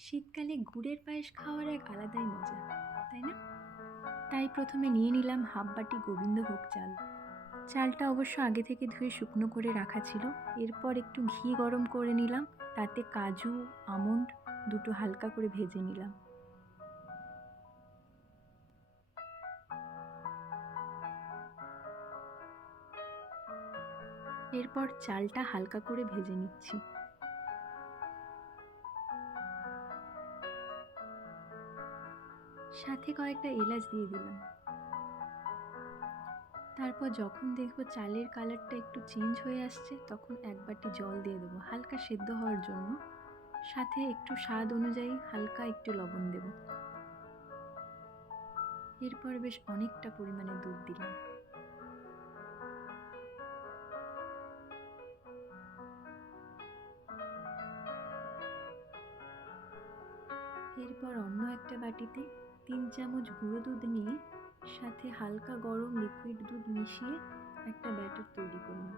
শীতকালে গুড়ের পায়েস খাওয়ার এক আলাদাই মজা, তাই না? তাই প্রথমে নিয়ে নিলাম হাফ বাটি গোবিন্দভোগ চাল। চালটা অবশ্য আগে থেকে ধুয়ে শুকনো করে রাখা ছিল। এরপর একটু ঘি গরম করে নিলাম, তাতে কাজু, আমন্ড দুটো হালকা করে ভেজে নিলাম। এরপর চালটা হালকা করে ভেজে নিচ্ছি। সাথে কয়েকটা এলাচ দিয়ে দিলাম। তারপর যখন দেখব চালের কালারটা একটু চেঞ্জ হয়ে আসছে, তখন এক বাটি জল দিয়ে দেবো হালকা সেদ্ধ হওয়ার জন্য। সাথে একটু স্বাদ অনুযায়ী হালকা একটু লবণ দেব। এরপর বেশ অনেকটা পরিমাণে দুধ দিলাম। এরপর অন্য একটা বাটিতে 3 চামচ গুঁড়ো দুধ নিয়ে সাথে হালকা গরম লিকুইড দুধ মিশিয়ে একটা ব্যাটার তৈরি করলাম।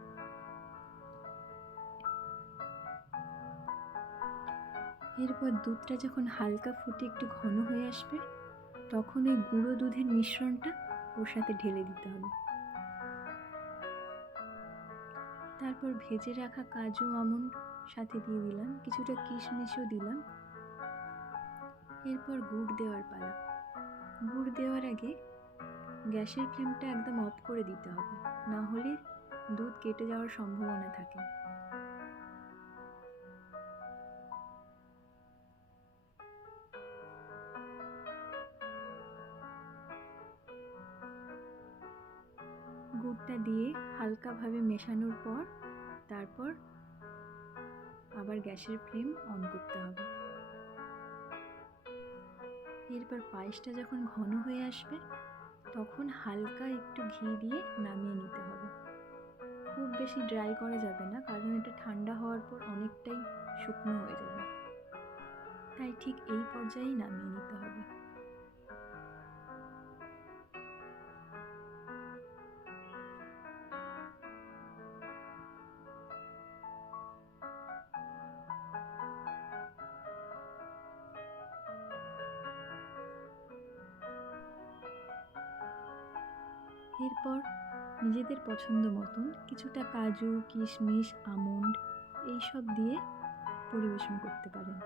এরপর দুধটা যখন হালকা ফুটে একটু ঘন হয়ে আসবে, তখন ওই গুঁড়ো দুধের মিশ্রণটা ওর সাথে ঢেলে দিতে হবে। তারপর ভেজে রাখা কাজু, আমন্ড সাথে দিয়ে দিলাম, কিছুটা কিশমিশও দিলাম। এরপর গুড় দেওয়ার পালা। গুড় দেওয়ার আগে গ্যাসের ফ্লেমটা একদম অফ করে দিতে হবে, না হলে দুধ কেটে যাওয়ার সম্ভাবনা থাকে। গুড়টা দিয়ে হালকাভাবে মেশানোর পর তারপর আবার গ্যাসের ফ্লেম অন করতে হবে। এরপর পায়েসটা যখন ঘন হয়ে আসবে, তখন হালকা একটু ঘি দিয়ে নামিয়ে নিতে হবে। খুব বেশি ড্রাই করা যাবে না, কারণ এটা ঠান্ডা হওয়ার পর অনেকটাই শুকনো হয়ে যাবে। তাই ঠিক এই পর্যায়েই নামিয়ে নিতে হবে। এরপর নিজেদের পছন্দ মতন কিছুটা কাজু, কিশমিশ, আমন্ড এইসব দিয়ে পরিবেশন করতে পারেন।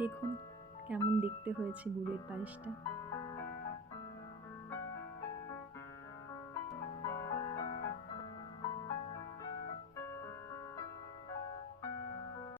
দেখুন কেমন দেখতে হয়েছে গুড়ের পায়েসটা।